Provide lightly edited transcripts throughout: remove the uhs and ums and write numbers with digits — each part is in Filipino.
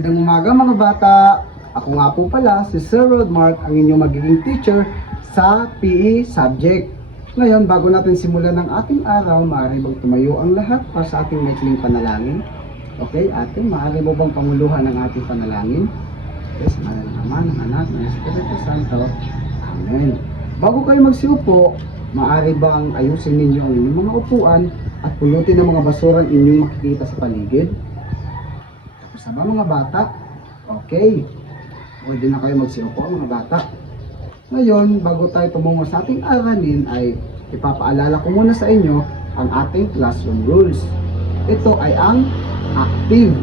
Magandang umaga mga bata. Ako nga po pala si Sir Rodmark, ang inyong magiging teacher sa PE subject. Ngayon, bago natin simulan ng ating araw, maaari bang tumayo ang lahat para sa ating maikling panalangin? Okay, ate, maaari mo bang panguluhan ng ating panalangin? Yes, mahal naman ng anak ng Espiritu Santo. Amen. Bago kayo magsiupo, maaari bang ayusin ninyo ang inyong mga upuan at pulutin ang mga basura inyong makikita sa paligid? Tapos na ba mga bata? Okay. Pwede na kayo magsiupo mga bata. Ngayon, bago tayo tumungo sa ating aralin ay ipapaalala ko muna sa inyo ang ating classroom rules. Ito ay ang active.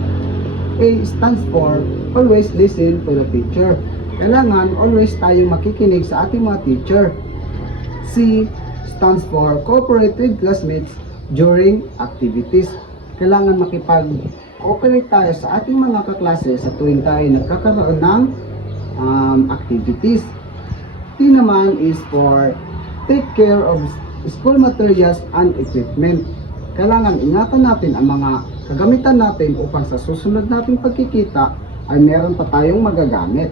A stands for always listen to the teacher. Kailangan always tayong makikinig sa ating mga teacher. C stands for cooperate with classmates during activities. Kailangan makipag-cooperate tayo sa ating mga kaklase sa tuwing tayo nagkakaroon ng activities. T naman is for take care of school materials and equipment. Kailangan ingatan natin ang mga kagamitan natin upang sa susunod nating pagkikita ay meron pa tayong magagamit.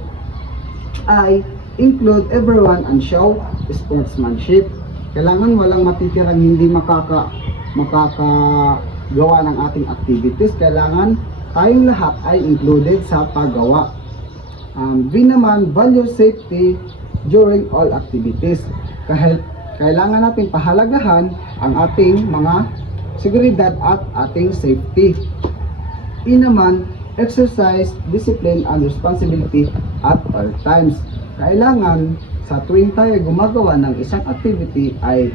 I include everyone and show sportsmanship. Kailangan walang matitirang hindi makakagawa ng ating activities. Kailangan tayong lahat ay included sa paggawa. V naman, value safety during all activities. Kahit kailangan natin pahalagahan ang ating mga seguridad at ating safety. E naman, exercise, discipline, and responsibility at all times. Kailangan sa tuwing tayo gumagawa ng isang activity ay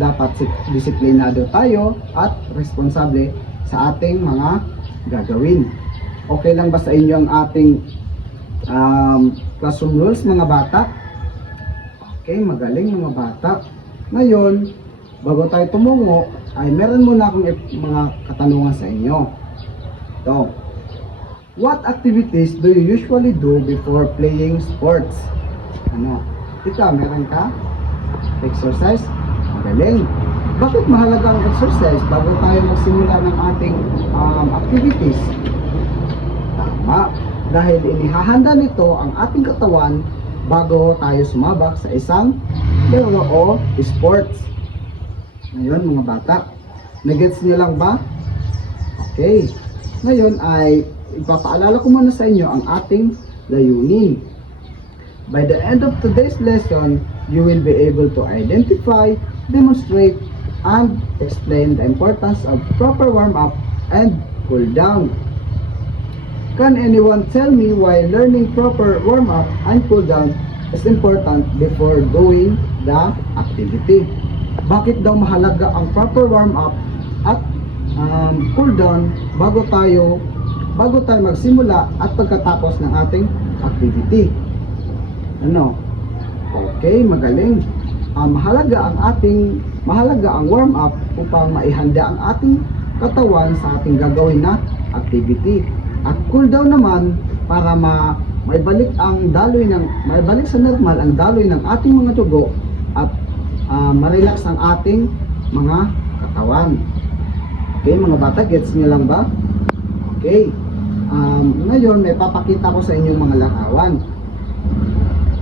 dapat disiplinado tayo at responsable sa ating mga gagawin. Okay lang ba sa inyo ang ating classroom rules mga bata? Okay, magaling mga bata. Ngayon, bago tayo tumungo, ay meron muna akong mga katanungan sa inyo. Ito. What activities do you usually do before playing sports? Ano? Ika, meron ka? Exercise? Magaling. Bakit mahalaga ang exercise bago tayo magsimula ng ating activities? Tama. Dahil inihahanda nito ang ating katawan bago tayo sumabak sa isang laro o sports. Ngayon mga bata, nagets niyo lang ba? Okay. Ngayon ay ipapaalala ko muna sa inyo ang ating layunin. By the end of today's lesson, you will be able to identify, demonstrate, and explain the importance of proper warm-up and cool-down. Can anyone tell me why learning proper warm-up and cool-down is important before doing the activity? Bakit daw mahalaga ang proper warm-up at cool-down bago tayo magsimula at pagkatapos ng ating activity? Ano? Okay, magaling. Mahalaga ang warm-up upang maihanda ang ating katawan sa ating gagawin na activity. At cool down naman para maibalik sa normal ang daloy ng ating mga dugo at ma-relax ang ating mga katawan. Okay, mga bata, gets niyo lang ba? Okay. Ngayon, may papakita ko sa inyong mga larawan.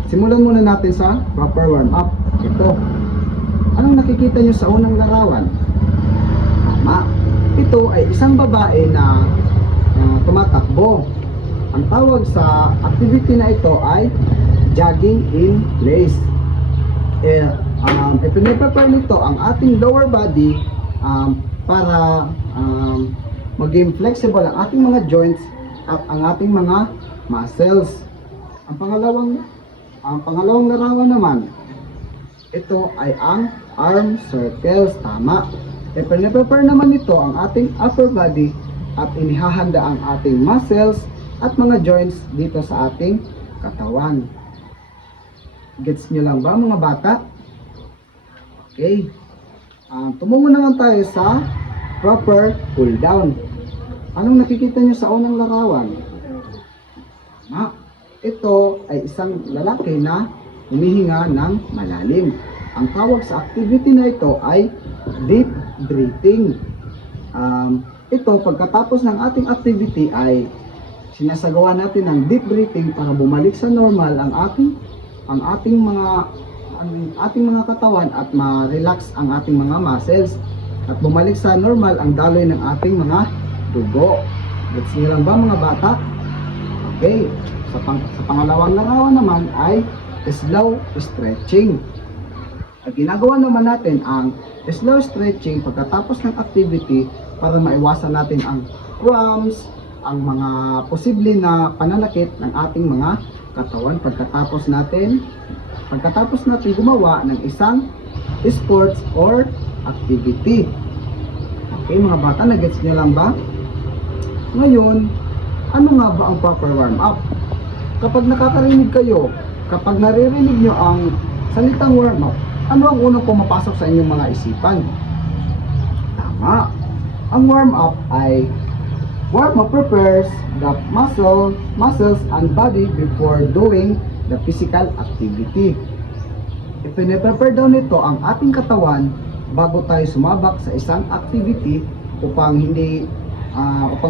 Simulan muna natin sa proper warm-up. Ito. Anong nakikita nyo sa unang larawan? Tama. Ito ay isang babae na tumatakbo. Ang tawag sa activity na ito ay jogging in place. Ipinaprepare nito ang ating lower body para maging flexible ang ating mga joints at ang ating mga muscles. Ang pangalawang larawan naman, ito ay ang arm circles. Tama. Ipinaprepare naman ito ang ating upper body at inihahanda ang ating muscles at mga joints dito sa ating katawan. Gets nyo lang ba mga bata? Okay. Tumungo naman tayo sa proper cool down. Anong nakikita nyo sa unang larawan? Ito ay isang lalaki na humihinga ng malalim. Ang tawag sa activity na ito ay deep breathing. Ito, pagkatapos ng ating activity ay sinasagawa natin ng deep breathing para bumalik sa normal ang ating mga katawan at ma-relax ang ating mga muscles at bumalik sa normal ang daloy ng ating mga dugo. Gets niyo lang ba mga bata? Okay, sa pangalawang larawan naman ay slow stretching. At ginagawa naman natin ang slow stretching pagkatapos ng activity para maiwasan natin ang cramps, ang mga posible na pananakit ng ating mga katawan pagkatapos natin gumawa ng isang sports or activity. Okay mga bata, nagets niyo lang ba? Ngayon, ano nga ba ang proper warm up? Kapag kapag naririnig nyo ang salitang warm up, ano ang unang pumapasok sa inyong mga isipan? Tama. Ang warm up prepares the muscles and body before doing the physical activity. Ipine-prepare daw nito ang ating katawan bago tayo sumabak sa isang activity upang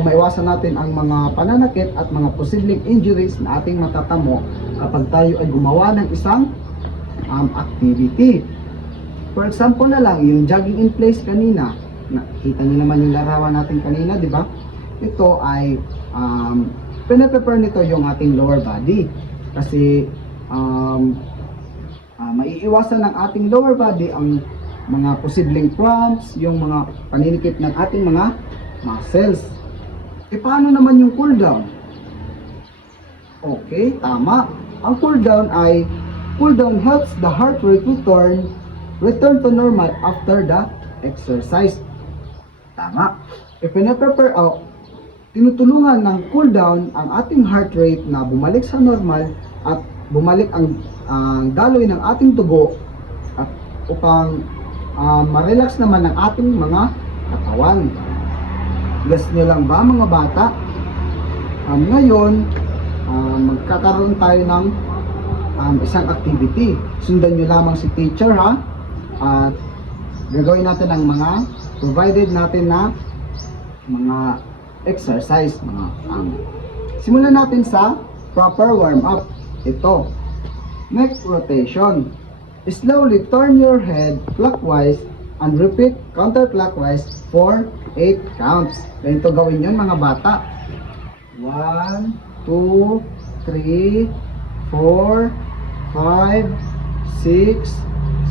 maiwasan natin ang mga pananakit at mga posibleng injuries na ating matatamo kapag tayo ay gumawa ng isang activity. For example na lang, yung jogging in place kanina, nakita niyo naman yung larawan natin kanina, di ba? Ito ay pine-prepare nito yung ating lower body kasi maiiwasan ng ating lower body ang mga posibleng cramps, yung mga paninikip ng ating mga muscles. E paano naman yung cool down? Okay, tama. Ang cool down helps the heart rate return to normal after the exercise. Tama. Tinutulungan ng cool down ang ating heart rate na bumalik sa normal at bumalik ang daloy ng ating dugo at upang ma-relax naman ang ating mga katawan. Guess nyo lang ba mga bata? Ngayon, magkakaroon tayo ng isang activity. Sundan nyo lamang si teacher ha. At gagawin natin ang mga provided natin na mga exercise. Simulan natin sa proper warm-up. Ito, neck rotation. Slowly turn your head clockwise and repeat counterclockwise for 8 counts. Ganito gawin yun mga bata. 1, 2, 3, 4, 5, 6,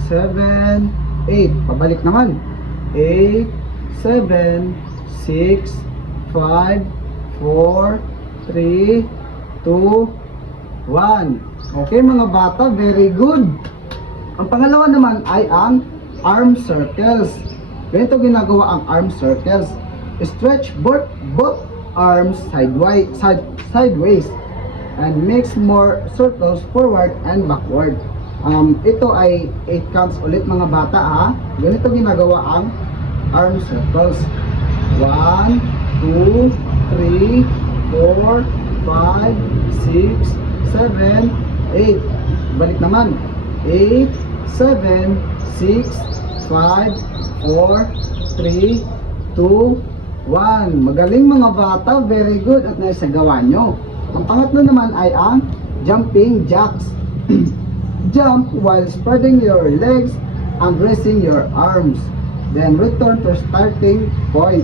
7, 8. Pabalik naman. 8, 7, 6, 5, 4, 3, 2, 1. Okay mga bata, very good. Ang pangalawa naman ay ang arm circles. Ganito ginagawa ang arm circles. Stretch both arms sideways and makes more circles forward and backward. Ito ay 8 counts ulit mga bata ha. Ganito ginagawa ang arm circles. 1, 2, 3, 4, 5, 6, 7, 8. Balik naman. 8, 7, 6, 5, 4, 3, 2, 1. Magaling mga bata, very good at naisagawa nyo. Ang pangatlo naman ay ang jumping jacks. Jump while spreading your legs and raising your arms. Then return to starting point.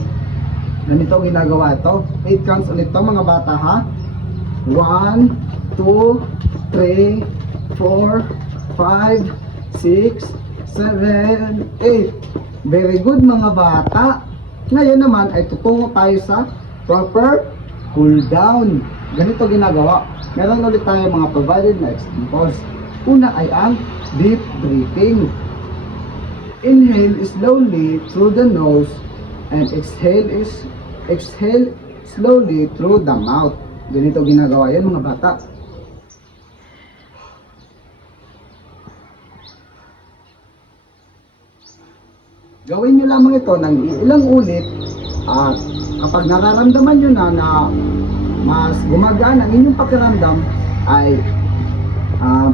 Ganito ginagawa ito. 8 counts ulit ito mga bata ha. 1, 2, 3, 4, 5, 6, 7, 8. Very good mga bata. Ngayon naman ay tutungo tayo sa proper cool down. Ganito ginagawa. Meron ulit tayo mga provided na examples. Una ay ang deep breathing. Inhale slowly through the nose and exhale slowly through the mouth. Ganito ginagawa yan mga bata. Gawin nyo lamang ito ng ilang ulit at kapag nararamdaman nyo na mas gumagaan ang inyong pakiramdam ay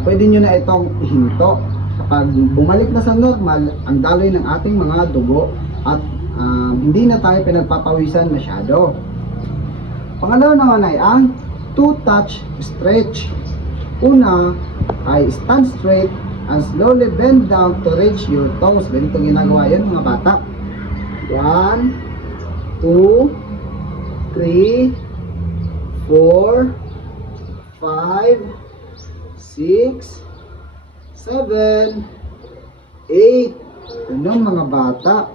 pwede nyo na itong ihinto. Kapag bumalik na sa normal ang daloy ng ating mga dugo at hindi na tayo pinagpapawisan masyado. Pangalawa naman ay ang two-touch stretch. Una ay stand straight and slowly bend down to reach your toes. Ganito ginagawa yan mga bata. 1, 2, 3, 4, 5, 6, 7, 8. Yun mga bata.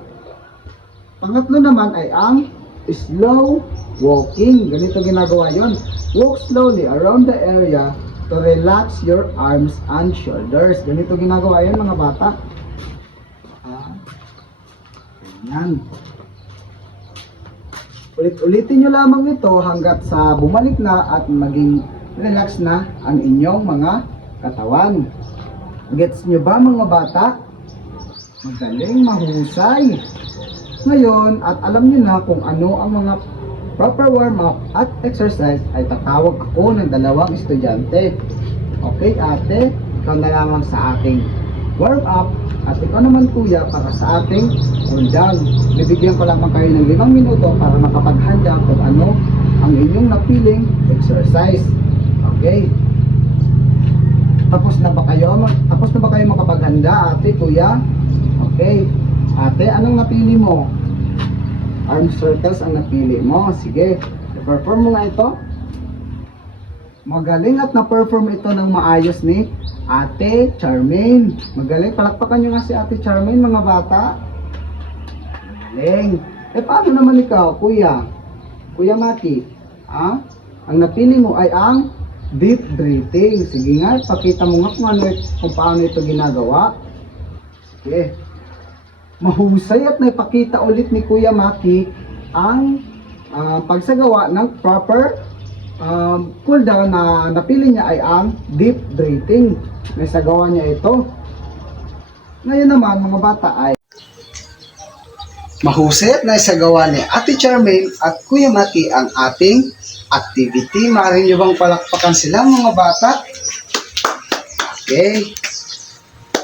Pangatlo naman ay ang slow walking. Ganito ginagawa yon. Walk slowly around the area to relax your arms and shoulders. Ganito ginagawa yon mga bata. Ganyan. Ulit-ulitin nyo lamang ito hanggat sa bumalik na at maging relax na ang inyong mga katawan. Gets nyo ba mga bata? Magaling, mahusay. Ngayon, at alam nyo na kung ano ang mga proper warm-up at exercise, ay tatawag ako ng dalawang estudyante. Okay ate, ikaw na lamang sa ating warm-up at ikaw naman kuya para sa ating cool-down. Bibigyan ko lamang kayo ng 5 minuto para makapaghanda kung ano ang inyong napiling exercise. Okay? Tapos na ba kayo makapaghanda, ate, kuya? Okay. Ate, anong napili mo? Arm circles ang napili mo. Sige, i-perform mo nga ito. Magaling at na-perform ito ng maayos ni Ate Charmaine. Magaling, palakpakan nyo nga si Ate Charmaine mga bata. Magaling. Paano naman ikaw, kuya? Kuya Maki, ang napili mo ay ang deep breathing. Sige nga, pakita mo nga kung paano ito ginagawa. Sige. Mahusay at naipakita ulit ni Kuya Maki ang pagsagawa ng proper cool down na napili niya ay ang deep breathing. Naisagawa niya ito. Ngayon naman mga bata ay mahusay at naisagawa ni Ate Charmaine at Kuya Maki ang ating activity. Maaari niyo bang palakpakan sila mga bata? Okay.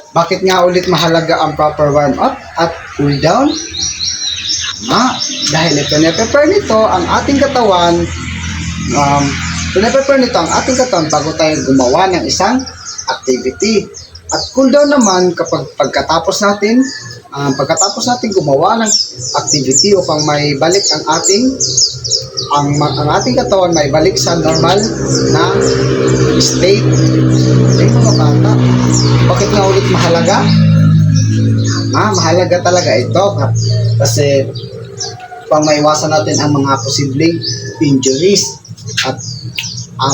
Bakit nga ulit mahalaga ang proper warm-up at cool-down? Dahil ito na-prepare nito ang ating katawan bago tayo gumawa ng isang activity. At cool-down naman kapag pagkatapos natin gumawa ng activity upang may balik ang ating katawan may balik sa normal na state. Okay mga bata, bakit nga ulit mahalaga? Mahalaga talaga ito kasi upang maiwasan natin ang mga posibleng injuries at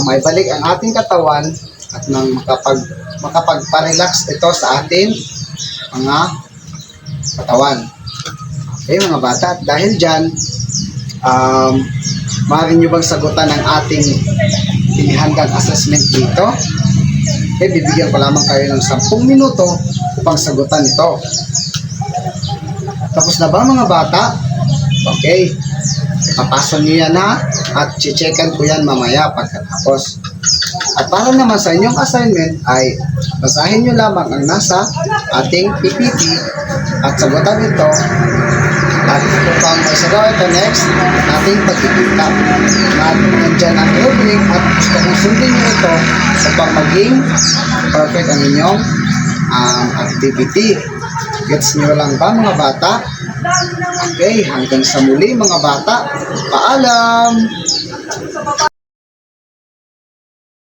may balik ang ating katawan at nang makapagpa-relax ito sa ating mga katawan. Okay mga bata, at dahil dyan maaari nyo bang sagutan ang ating pinihandang assessment dito? Okay, bibigyan ko lamang kayo ng 10 minuto upang sagutan ito. Tapos na ba mga bata? Okay, papasok nyo yan at checkan ko yan mamaya pagkatapos. At para naman sa inyong assignment ay basahin nyo lamang ang nasa ating PPT at sagutan ito. At upang masagawa ito next nating pagkikita. Nandyan ang rubric at gusto kong sundin nyo ito upang maging perfect ang inyong activity. Gets nyo lang ba mga bata? Okay, hanggang sa muli mga bata. Paalam!